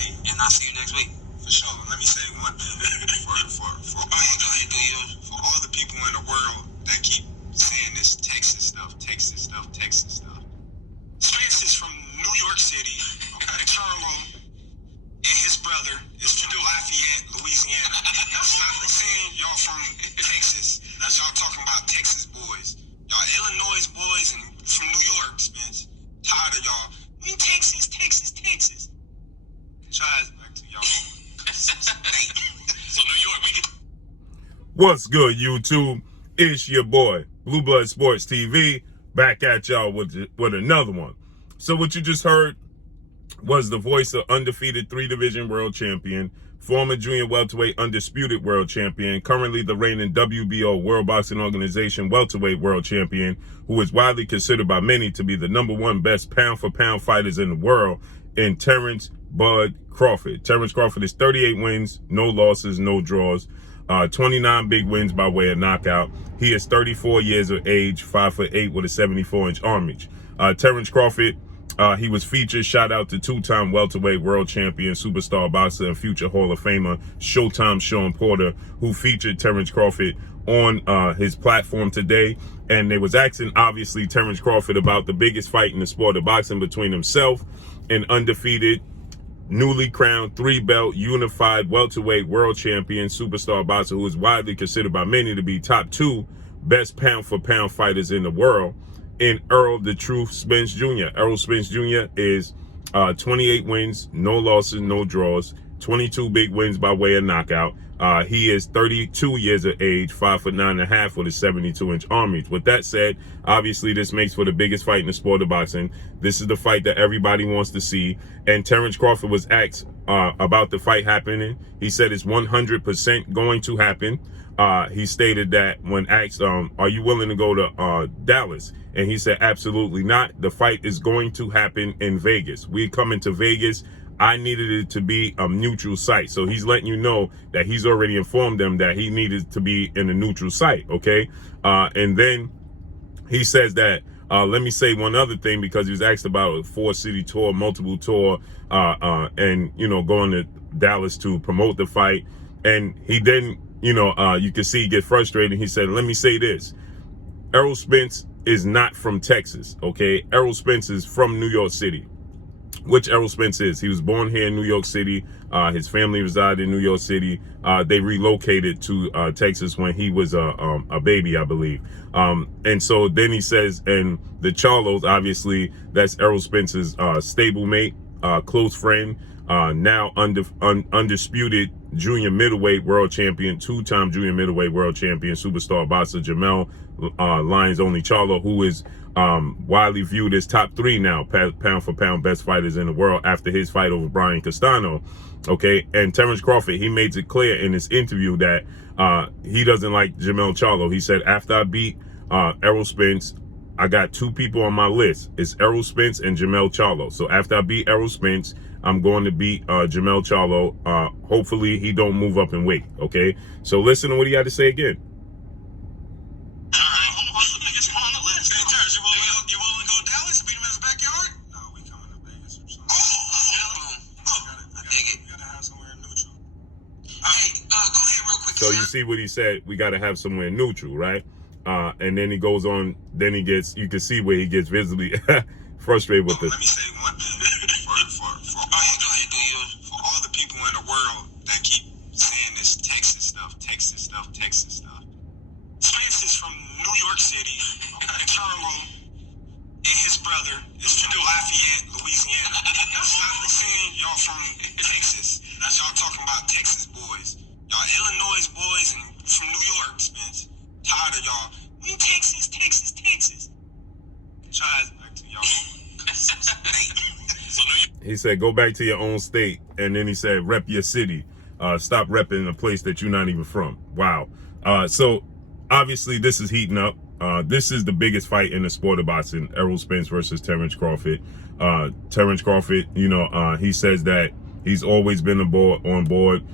And I'll see you next week. For sure. Let me say one thing for all the people in the world that keep saying this Texas stuff. Spence is from New York City, and Charlo and his brother is from Lafayette, Louisiana. Stop saying y'all from Texas. That's y'all talking about Texas boys. Y'all Illinois boys and from New York, Spence. Tired of y'all. We Texas. Try back to y'all. So New York, we can. What's good, YouTube? It's your boy, Blue Blood Sports TV, back at y'all with another one. So what you just heard was the voice of undefeated 3-division world champion, former junior welterweight undisputed world champion, currently the reigning WBO World Boxing Organization welterweight world champion, who is widely considered by many to be the #1 best pound-for-pound fighters in the world, in Terence Bud Crawford. Terence Crawford is 38 wins, no losses, no draws, 29 big wins by way of knockout. He is 34 years of age, 5'8" with a 74-inch arm reach. Terence Crawford, he was featured, shout out to two-time welterweight world champion, superstar boxer, and future Hall of Famer, Showtime Sean Porter, who featured Terence Crawford on his platform today. And they was asking, obviously, Terence Crawford about the biggest fight in the sport of boxing between himself and undefeated, newly crowned 3-belt unified welterweight world champion, superstar boxer, who is widely considered by many to be top 2 best pound-for-pound fighters in the world, in Errol "The Truth" Spence Jr. Errol Spence Jr. is 28 wins, no losses, no draws, 22 big wins by way of knockout. He is 32 years of age, 5'9.5" with a 72-inch arm reach. With that said, obviously this makes for the biggest fight in the sport of boxing. This is the fight that everybody wants to see. And Terence Crawford was asked about the fight happening. He said it's 100% going to happen. He stated that when asked, are you willing to go to Dallas? And he said, absolutely not. The fight is going to happen in Vegas. We coming to Vegas. I needed it to be a neutral site. So he's letting you know that he's already informed them that he needed to be in a neutral site, okay? And then he says that, let me say one other thing, because he was asked about a 4-city tour, multiple tour, and, you know, going to Dallas to promote the fight. And he didn't, you know, you can see he get frustrated. He said, let me say this. Errol Spence is not from Texas, okay? Errol Spence is from New York City, which Errol Spence is. He was born here in New York City. His family resided in New York City. They relocated to Texas when he was a baby, I believe. And so then he says, and the Charlos, obviously, that's Errol Spence's stablemate, close friend, now undisputed junior middleweight world champion, 2-time junior middleweight world champion, superstar boxer Jamel Lyons Only Charlo, who is widely viewed as top 3 now pound for pound best fighters in the world after his fight over Brian Castano. Okay, and Terence Crawford, he made it clear in his interview that he doesn't like Jamel Charlo. He said, after I beat Errol Spence, I got 2 people on my list. It's Errol Spence and Jamel Charlo. So after I beat Errol Spence, I'm going to beat Jamel Charlo. Hopefully he don't move up in weight. Okay, so listen to what he had to say again. So you see what he said, we got to have somewhere neutral, right? And then he goes on, then he gets, you can see where he gets visibly frustrated with it. Let me say one thing for all the people in the world that keep saying this Texas stuff. Spence is from New York City, and Charlo and his brother is from Lafayette, Louisiana. Stop saying y'all from Texas. That's y'all talking about Texas boys. Y'all Illinois boys and from New York, Spence. Tired of y'all. We Texas. Try back to y'all. He said, go back to your own state. And then he said, rep your city. Stop repping a place that you're not even from. Wow. So obviously this is heating up. This is the biggest fight in the sport of boxing, Errol Spence versus Terence Crawford. Terence Crawford, you know, he says that He's always been on board.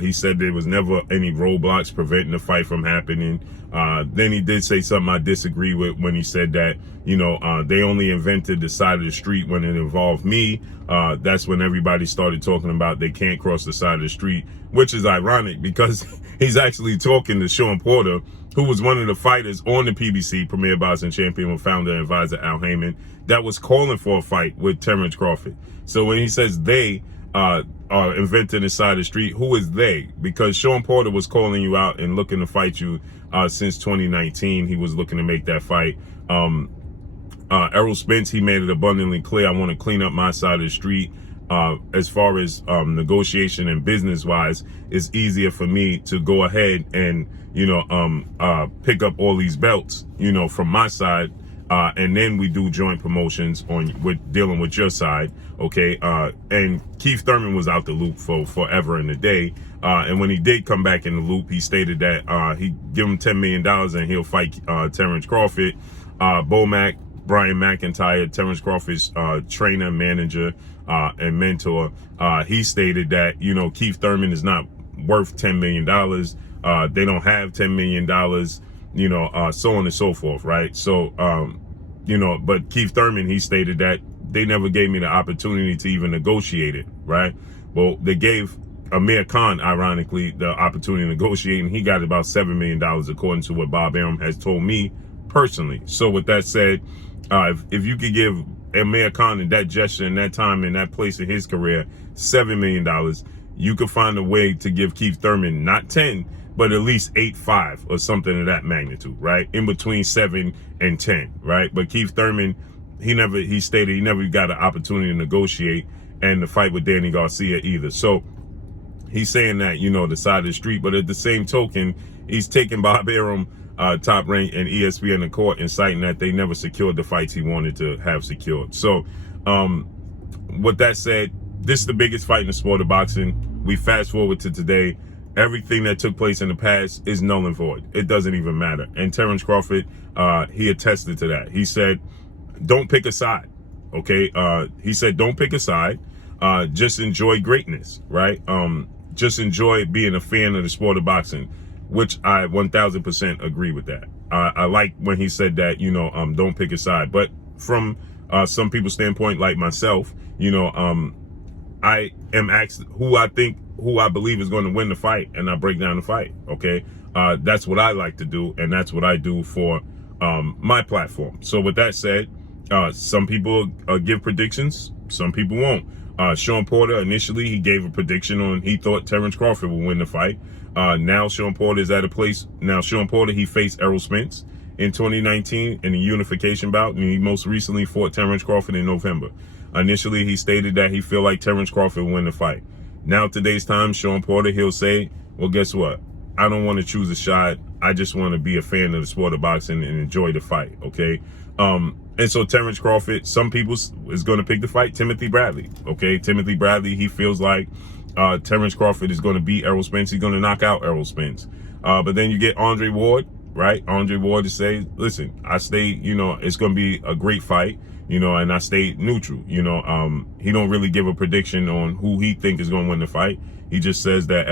He said there was never any roadblocks preventing the fight from happening. Then he did say something I disagree with when he said that, they only invented the side of the street when it involved me. That's when everybody started talking about they can't cross the side of the street, which is ironic because he's actually talking to Sean Porter, who was one of the fighters on the PBC, Premier Boxing Champion, with founder and advisor Al Heyman, that was calling for a fight with Terence Crawford. So when he says they are inventing the side of the street, who is they? Because Sean Porter was calling you out and looking to fight you since 2019. He was looking to make that fight. Errol Spence, he made it abundantly clear, I want to clean up my side of the street. As far as negotiation and business wise, it's easier for me to go ahead and pick up all these belts from my side, and then we do joint promotions with dealing with your side. Okay. And Keith Thurman was out the loop for forever and a day. And when he did come back in the loop, he stated that he'd give him $10 million and he'll fight Terence Crawford. Bomac, Brian McIntyre, Terence Crawford's trainer, manager, and mentor, he stated that, Keith Thurman is not worth $10 million. They don't have $10 million, so on and so forth, right? So, but Keith Thurman, he stated that they never gave me the opportunity to even negotiate it, right? Well, they gave Amir Khan, ironically, the opportunity to negotiate, and he got about $7 million, according to what Bob Arum has told me personally. So with that said, if you could give Amir Khan in that gesture, in that time, in that place in his career, $7 million, you could find a way to give Keith Thurman not 10, but at least 8.5 or something of that magnitude, right? In between 7 and 10, right? But Keith Thurman, he stated he never got an opportunity to negotiate and to fight with Danny Garcia either. So he's saying that, the side of the street, but at the same token, he's taking Bob Arum, Top Rank, and ESPN to court, and citing that they never secured the fights he wanted to have secured. So, with that said, this is the biggest fight in the sport of boxing. We fast forward to today. Everything that took place in the past is null and void. It doesn't even matter. And Terence Crawford, he attested to that. He said, don't pick a side. Okay. He said, don't pick a side. Just enjoy greatness, right? Just enjoy being a fan of the sport of boxing, which I 1000% agree with that. I like when he said that, don't pick a side. But from some people's standpoint, like myself, I am asked who I believe is going to win the fight, and I break down the fight. Okay. That's what I like to do, and that's what I do for my platform. So with that said, some people give predictions, some people won't. Sean Porter, initially, he gave a prediction on he thought Terence Crawford would win the fight. Now Sean Porter is at a place. Now Sean Porter, he faced Errol Spence in 2019 in a unification bout, and he most recently fought Terence Crawford in November. Initially, he stated that he feel like Terence Crawford would win the fight. Now, today's time, Sean Porter, he'll say, well, guess what? I don't want to choose a shot. I just want to be a fan of the sport of boxing and enjoy the fight, okay? And so Terence Crawford, some people is going to pick the fight. Timothy Bradley, okay? Timothy Bradley, he feels like Terence Crawford is going to beat Errol Spence. He's going to knock out Errol Spence. But then you get Andre Ward, right? Andre Ward to say, listen, I stay, it's going to be a great fight, and I stay neutral. He don't really give a prediction on who he think is going to win the fight. He just says that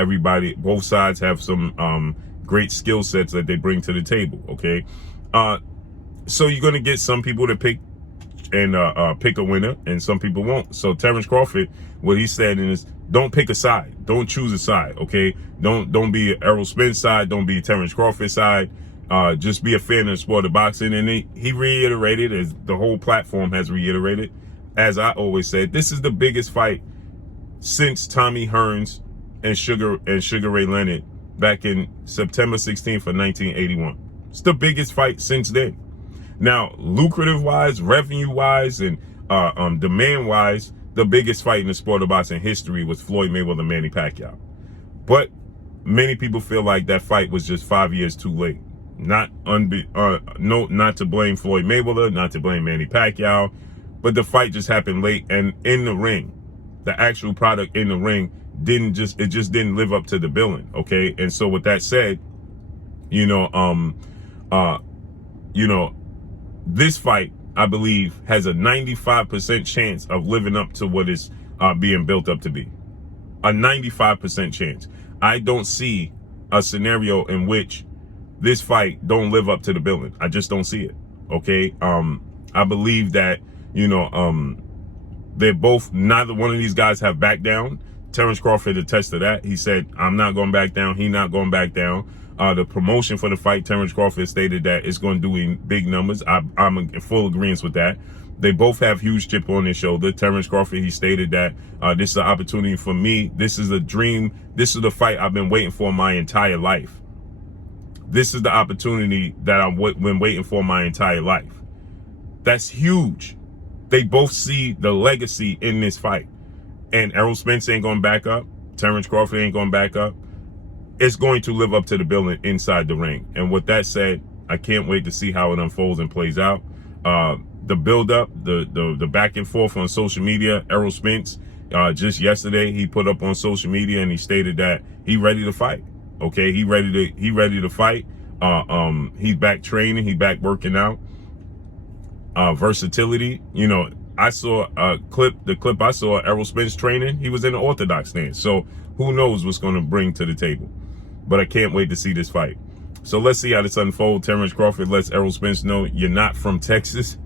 both sides have some great skill sets that they bring to the table, okay? So you're going to get some people to pick a winner, and some people won't. So Terence Crawford, what he said is, don't pick a side. Don't choose a side, okay? Don't be Errol Spence side. Don't be Terence Crawford side. Just be a fan of the sport of boxing. And he reiterated, as the whole platform has reiterated, as I always said, this is the biggest fight since Tommy Hearns and Sugar Ray Leonard back in September 16th of 1981. It's the biggest fight since then. Now, lucrative-wise, revenue-wise, and demand-wise, the biggest fight in the sport of boxing history was Floyd Mayweather, Manny Pacquiao. But many people feel like that fight was just 5 years too late. Not to blame Floyd Mayweather, not to blame Manny Pacquiao, but the fight just happened late, and in the ring, the actual product in the ring just didn't live up to the billing. Okay, and so with that said, this fight, I believe, has a 95% chance of living up to what is being built up to be. a 95% chance. I don't see a scenario in which this fight don't live up to the billing. I just don't see it. Okay. I believe that, they're both, neither one of these guys have backed down. Terence Crawford attests to that. He said, I'm not going back down. He not going back down. The promotion for the fight, Terence Crawford stated that it's going to do in big numbers. I'm in full agreement with that. They both have huge chip on their shoulder. Terence Crawford, he stated that this is an opportunity for me. This is a dream. This is the fight I've been waiting for my entire life. This is the opportunity that I've been waiting for my entire life. That's huge. They both see the legacy in this fight. And Errol Spence ain't going back up. Terence Crawford ain't going back up. It's going to live up to the billing inside the ring. And with that said, I can't wait to see how it unfolds and plays out. The build-up, the back and forth on social media, Errol Spence, just yesterday, he put up on social media and he stated that he ready to fight. Okay, he ready to fight. He's back training, he back working out. Versatility, I saw the clip I saw Errol Spence training, he was in an orthodox stance. So who knows what's going to bring to the table. But I can't wait to see this fight. So let's see how this unfolds. Terence Crawford lets Errol Spence know you're not from Texas.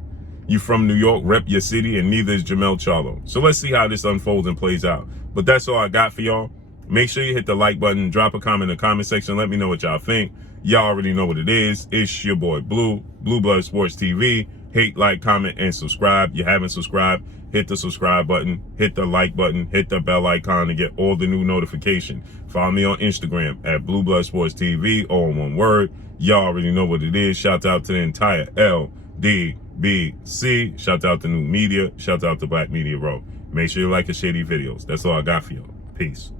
You from New York, rep your city, and neither is Jamel Charlo. So let's see how this unfolds and plays out. But that's all I got for y'all. Make sure you hit the like button, drop a comment in the comment section. Let me know what y'all think. Y'all already know what it is. It's your boy Blue Blood Sports TV. Hate, like, comment, and subscribe. You haven't subscribed, hit the subscribe button, hit the like button, hit the bell icon to get all the new notifications. Follow me on Instagram at Blue Blood Sports TV, all in one word. Y'all already know what it is. Shout out to the entire LDBC. Shout out to New Media. Shout out to Black Media Row. Make sure you like and share these videos. That's all I got for y'all. Peace.